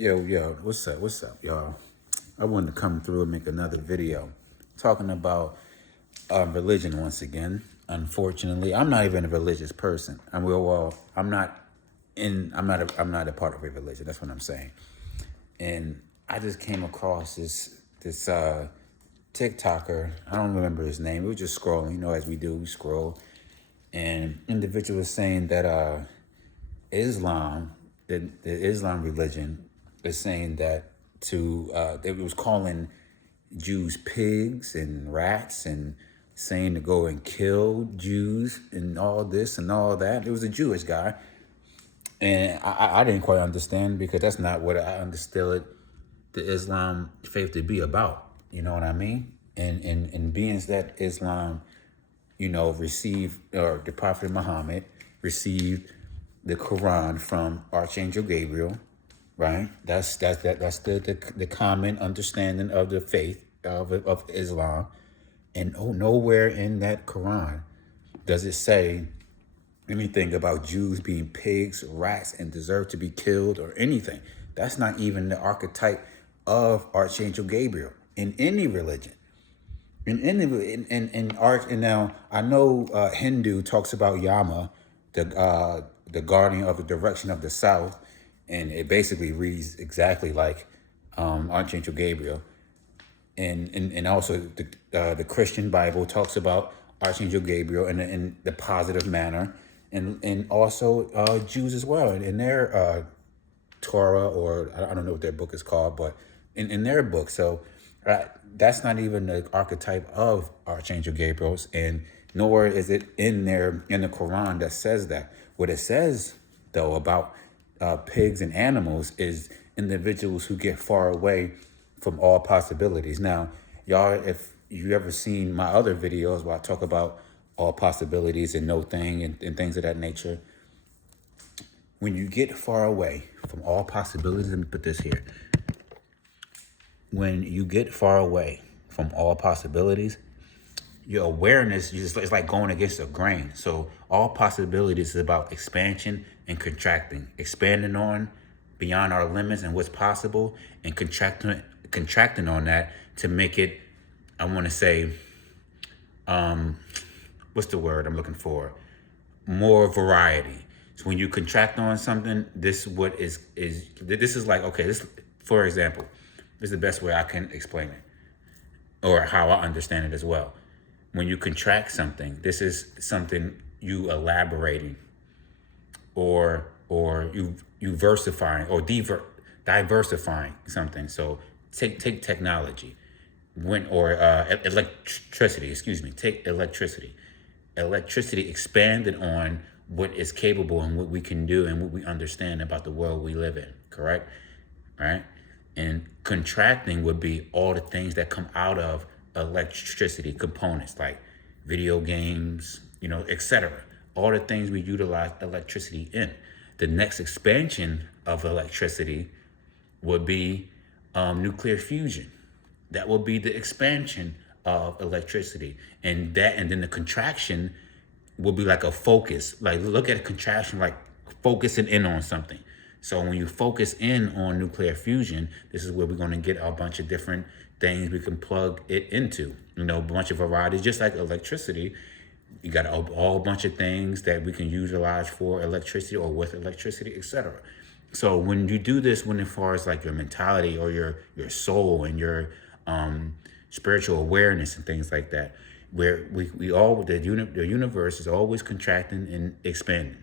Yo, what's up, y'all? I wanted to come through and make another video talking about religion once again. Unfortunately, I'm not even a religious person. I'm not a part of a religion. That's what I'm saying. And I just came across this TikToker. I don't remember his name. We were just scrolling, as we do, we scroll. And individual was saying that Islam, the Islam religion, is saying that it was calling Jews pigs and rats and saying to go and kill Jews and all this and all that. It was a Jewish guy. And I didn't quite understand because that's not what I understood the Islam faith to be about. You know what I mean? And being that Islam, received, or the Prophet Muhammad received the Quran from Archangel Gabriel, right? That's the common understanding of the faith of Islam. And nowhere in that Quran does it say anything about Jews being pigs, rats, and deserve to be killed or anything. That's not even the archetype of Archangel Gabriel in any religion. In art, and now I know Hindu talks about Yama, the guardian of the direction of the south, and it basically reads exactly like Archangel Gabriel. And also the Christian Bible talks about Archangel Gabriel in the positive manner, and also Jews as well in their Torah, or I don't know what their book is called, but in their book. So that's not even the archetype of Archangel Gabriel's, and nor is it in the Quran that says that. What it says though about pigs and animals is individuals who get far away from all possibilities. Now, y'all, if you ever seen my other videos where I talk about all possibilities and no thing and things of that nature, when you get far away from all possibilities, let me put this here. When you get far away from all possibilities, your awareness it's like going against a grain. So all possibilities is about expansion and contracting, expanding on beyond our limits and what's possible, and contracting on that to make it, I want to say, what's the word I'm looking for? More variety. So when you contract on something, this is like, okay, this, for example, this is the best way I can explain it, or how I understand it as well. When you contract something, this is something you elaborating, or you versifying or diversifying something. So take technology, electricity. Excuse me. Take electricity. Electricity expanded on what is capable and what we can do and what we understand about the world we live in. Correct, right? And contracting would be all the things that come out of electricity components, like video games, etc. All the things we utilize electricity in. The next expansion of electricity would be nuclear fusion. That would be the expansion of electricity, and then the contraction will be like a focus. Like, look at a contraction like focusing in on something. So when you focus in on nuclear fusion, this is where we're going to get a bunch of different things we can plug it into. A bunch of varieties, just like electricity. You got a whole bunch of things that we can utilize for electricity or with electricity, etc. So when you do this, as far as like your mentality or your soul and your spiritual awareness and things like that, where the universe is always contracting and expanding.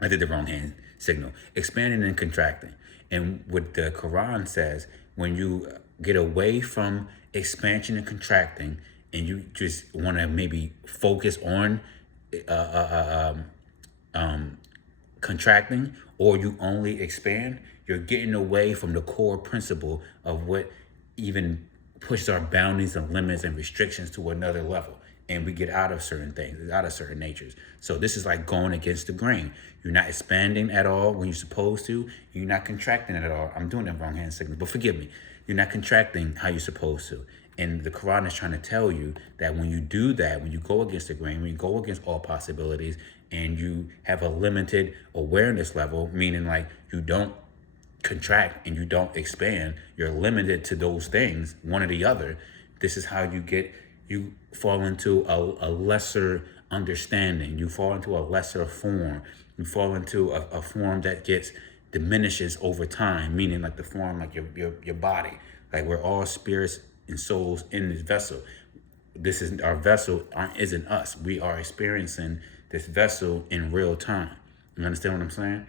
I did the wrong hand signal. Expanding and contracting. And what the Quran says, when you get away from expansion and contracting, and you just want to maybe focus on contracting, or you only expand, you're getting away from the core principle of what even pushes our boundaries and limits and restrictions to another level. And we get out of certain things, out of certain natures. So this is like going against the grain. You're not expanding at all when you're supposed to. You're not contracting at all. I'm doing the wrong hand signal, but forgive me. You're not contracting how you're supposed to. And the Quran is trying to tell you that when you do that, when you go against the grain, when you go against all possibilities, and you have a limited awareness level, meaning like you don't contract and you don't expand, you're limited to those things, one or the other. This is how you fall into a lesser understanding. You fall into a lesser form. You fall into a form that gets diminishes over time, meaning like the form, like your body. Like we're all spirits and souls in this vessel. This is our vessel, isn't us. We are experiencing this vessel in real time. You understand what I'm saying?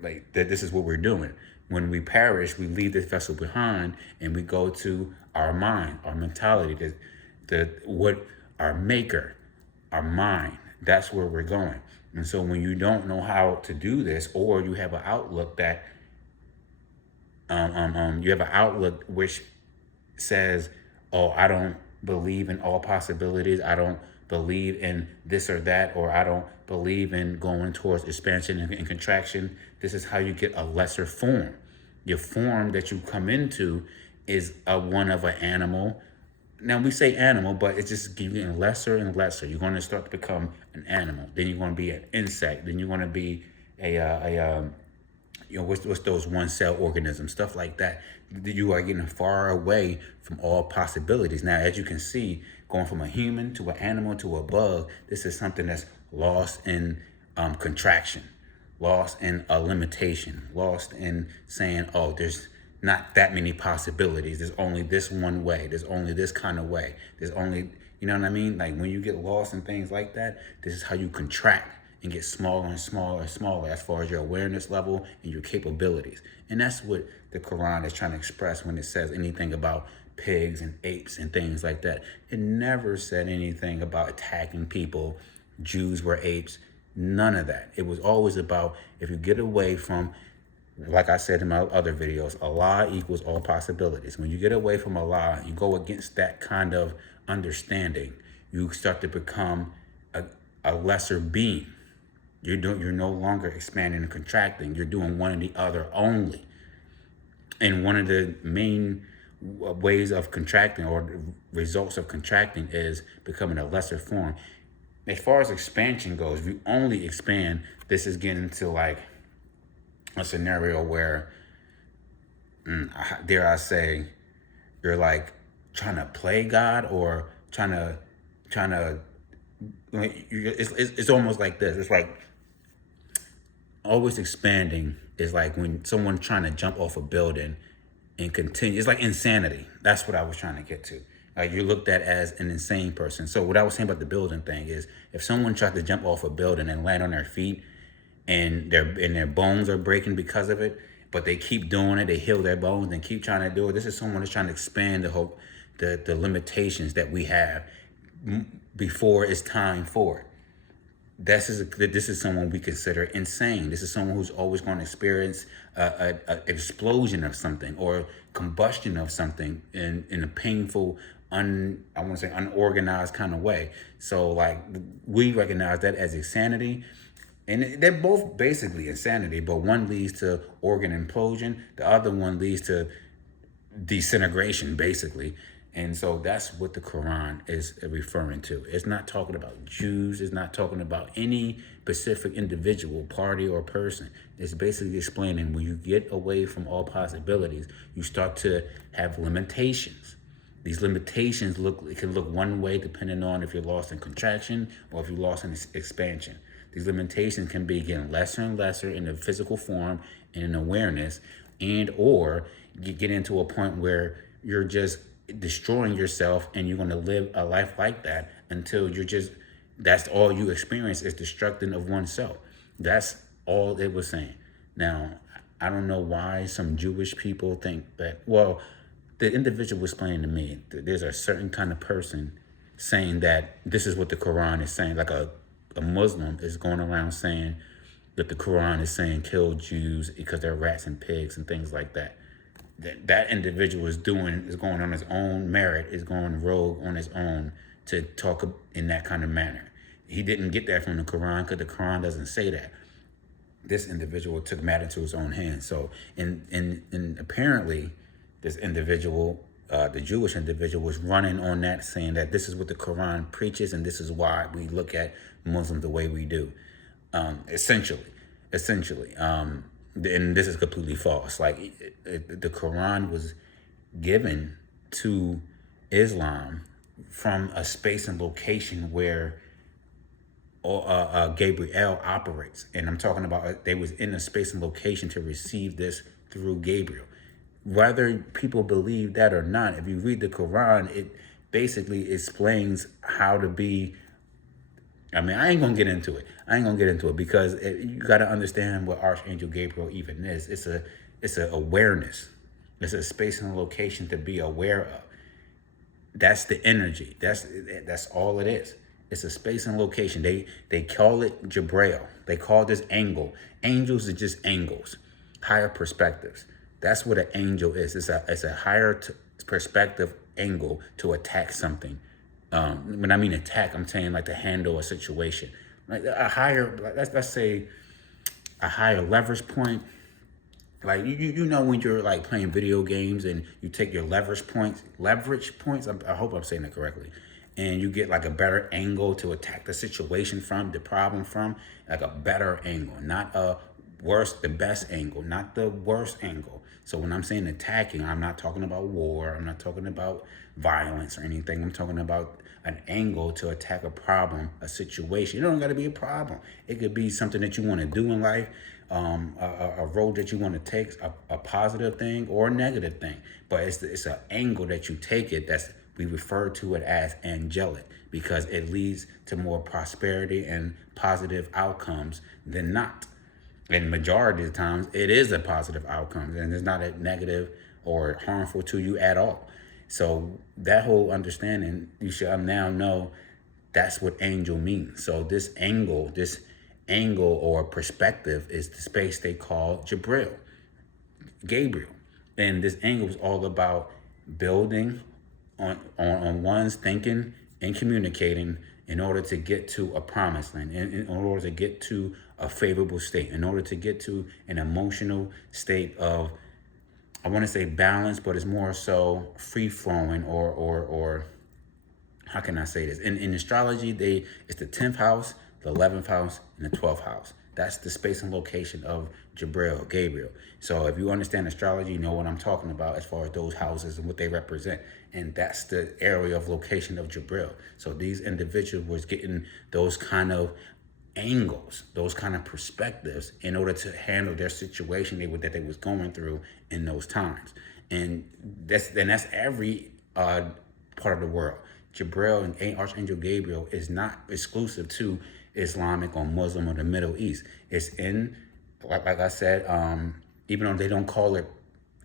Like that. This is what we're doing. When we perish, we leave this vessel behind, and we go to our mind, our mentality, the what our maker, our mind. That's where we're going. And so when you don't know how to do this, or you have an outlook that you have an outlook which says, "Oh, I don't believe in all possibilities. I don't believe in this or that, or I don't believe in going towards expansion and contraction." This is how you get a lesser form. Your form that you come into is a one of an animal. Now we say animal, but it's just getting lesser and lesser. You're going to start to become an animal. Then you're going to be an insect. Then you're going to be what's those one cell organisms, stuff like that. You are getting far away from all possibilities. Now, as you can see, going from a human to an animal to a bug, this is something that's lost in contraction, lost in a limitation, lost in saying, oh, there's not that many possibilities. There's only this one way. There's only this kind of way. There's only, you know what I mean? Like when you get lost in things like that, this is how you contract and get smaller and smaller and smaller as far as your awareness level and your capabilities. And that's what the Quran is trying to express when it says anything about pigs and apes and things like that. It never said anything about attacking people. Jews were apes. None of that. It was always about, if you get away from, like I said in my other videos, Allah equals all possibilities. When you get away from Allah, you go against that kind of understanding, you start to become a lesser being. You're no longer expanding and contracting. You're doing one or the other only. And one of the main ways of contracting, or the results of contracting, is becoming a lesser form. As far as expansion goes, if you only expand, this is getting into like a scenario where, dare I say, you're like trying to play God, or trying to, it's almost like this. It's like always expanding is like when someone's trying to jump off a building and continue. It's like insanity. That's what I was trying to get to. Like you're looked at as an insane person. So what I was saying about the building thing is, if someone tries to jump off a building and land on their feet, and their bones are breaking because of it, but they keep doing it, they heal their bones and keep trying to do it. This is someone that's trying to expand the limitations that we have before it's time for it. This is someone we consider insane. This is someone who's always going to experience an explosion of something, or combustion of something in a painful, I want to say unorganized kind of way. So like we recognize that as insanity. And they're both basically insanity, but one leads to organ implosion. The other one leads to disintegration, basically. And so that's what the Quran is referring to. It's not talking about Jews. It's not talking about any specific individual, party, or person. It's basically explaining when you get away from all possibilities, you start to have limitations. These limitations can look one way depending on if you're lost in contraction or if you're lost in expansion. These limitations can be getting lesser and lesser in the physical form and in awareness, and or you get into a point where you're just destroying yourself, and you're going to live a life like that until that's all you experience is destruction of oneself. That's all it was saying. Now, I don't know why some Jewish people think that, well, the individual was explaining to me that there's a certain kind of person saying that this is what the Quran is saying, like a Muslim is going around saying that the Quran is saying kill Jews because they're rats and pigs and things like that. That individual is going on his own merit, is going rogue on his own to talk in that kind of manner. He didn't get that from the Quran, because the Quran doesn't say that. This individual took matter into his own hands. So, and apparently, this individual, the Jewish individual, was running on that, saying that this is what the Quran preaches, and this is why we look at Muslims the way we do. Essentially, and this is completely false. Like the Quran was given to Islam from a space and location where Gabriel operates, and I'm talking about they was in a space and location to receive this through Gabriel. Whether people believe that or not, if you read the Quran, it basically explains how to be. I mean, I ain't gonna get into it. I ain't gonna get into it because you got to understand what Archangel Gabriel even is. It's a awareness. It's a space and a location to be aware of. That's the energy. That's all it is. It's a space and location. They call it Jabrail. They call this angle. Angels are just angles, higher perspectives. That's what an angel is. It's a higher perspective angle to attack something. When I mean attack, I'm saying like to handle a situation, like a higher, let's say a higher leverage point. Like you know when you're like playing video games and you take your leverage points. I hope I'm saying it correctly, and you get like a better angle to attack the situation from, the problem from, like a better angle, not the best angle, not the worst angle. So when I'm saying attacking, I'm not talking about war. I'm not talking about violence or anything. I'm talking about an angle to attack a problem, a situation. It don't got to be a problem. It could be something that you want to do in life, a road that you want to take, a positive thing or a negative thing. But it's an angle that you take it. We refer to it as angelic because it leads to more prosperity and positive outcomes than not. And majority of the times, it is a positive outcome, and it's not a negative or harmful to you at all. So that whole understanding, you should now know that's what angel means. So this angle or perspective is the space they call Gabriel. And this angle is all about building on one's thinking and communicating in order to get to a promised land, in order to get to a favorable state, in order to get to an emotional state of, I want to say balance, but it's more so free flowing or how can I say this? In astrology, it's the 10th house, the 11th house, and the 12th house. That's the space and location of Gabriel. So if you understand astrology, you know what I'm talking about as far as those houses and what they represent. And that's the area of location of Jabril. So these individuals was getting those kind of angles, those kind of perspectives in order to handle their situation that they was going through in those times. And that's every part of the world. Jabril and Archangel Gabriel is not exclusive to Islamic or Muslim or the Middle East. It's in, like I said, even though they don't call it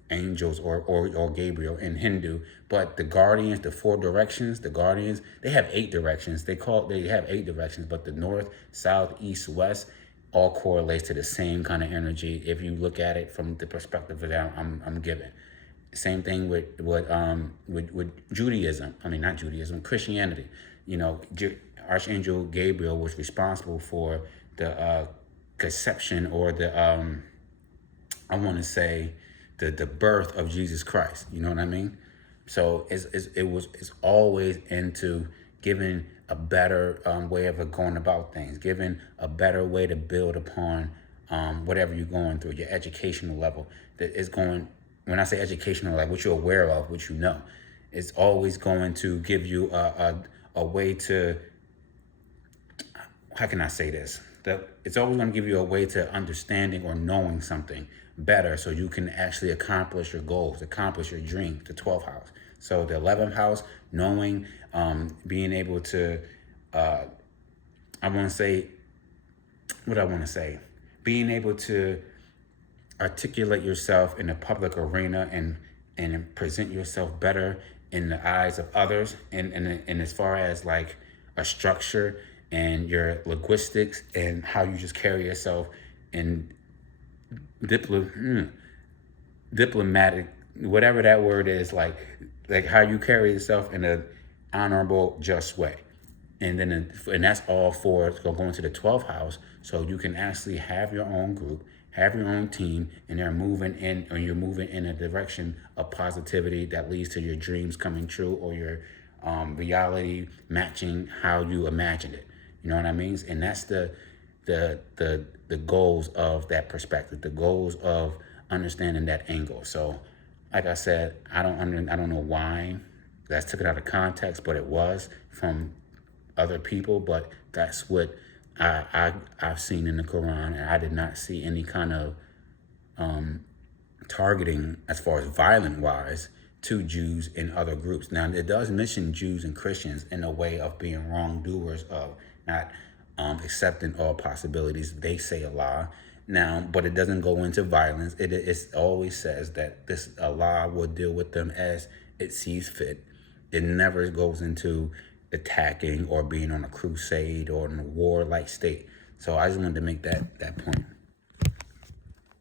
angels or Gabriel in Hindu, but the guardians, the four directions, the guardians, they have 8 directions. They have 8 directions, but the north, south, east, west all correlates to the same kind of energy if you look at it from the perspective that I'm giving. Same thing with Judaism. I mean, not Judaism, Christianity. You know, Archangel Gabriel was responsible for the conception or the I want to say the birth of Jesus Christ. You know what I mean? So it's always into giving a better way of going about things, giving a better way to build upon whatever you're going through, your educational level. That is going. When I say educational, like what you're aware of, what you know, it's always going to give you a way to. How can I say this? That it's always going to give you a way to understanding or knowing something better so you can actually accomplish your goals, accomplish your dream, the 12th house. So the 11th house, knowing, being able to, being able to articulate yourself in the public arena and present yourself better in the eyes of others and as far as like a structure and your linguistics and how you just carry yourself in diplomatic, whatever that word is, like how you carry yourself in an honorable, just way. And that's all for going to the 12th house, so you can actually have your own group, have your own team, and you're moving in a direction of positivity that leads to your dreams coming true or your reality matching how you imagined it. You know what I mean? And that's the the goals of that perspective, the goals of understanding that angle. So, like I said, I don't know why that's took it out of context, but it was from other people. But that's what I've seen in the Quran, and I did not see any kind of targeting as far as violent wise to Jews and other groups. Now, it does mention Jews and Christians in a way of being wrongdoers, of not accepting all possibilities. They say Allah. Now, but it doesn't go into violence. It always says that this Allah will deal with them as it sees fit. It never goes into attacking or being on a crusade or in a warlike state. So I just wanted to make that point.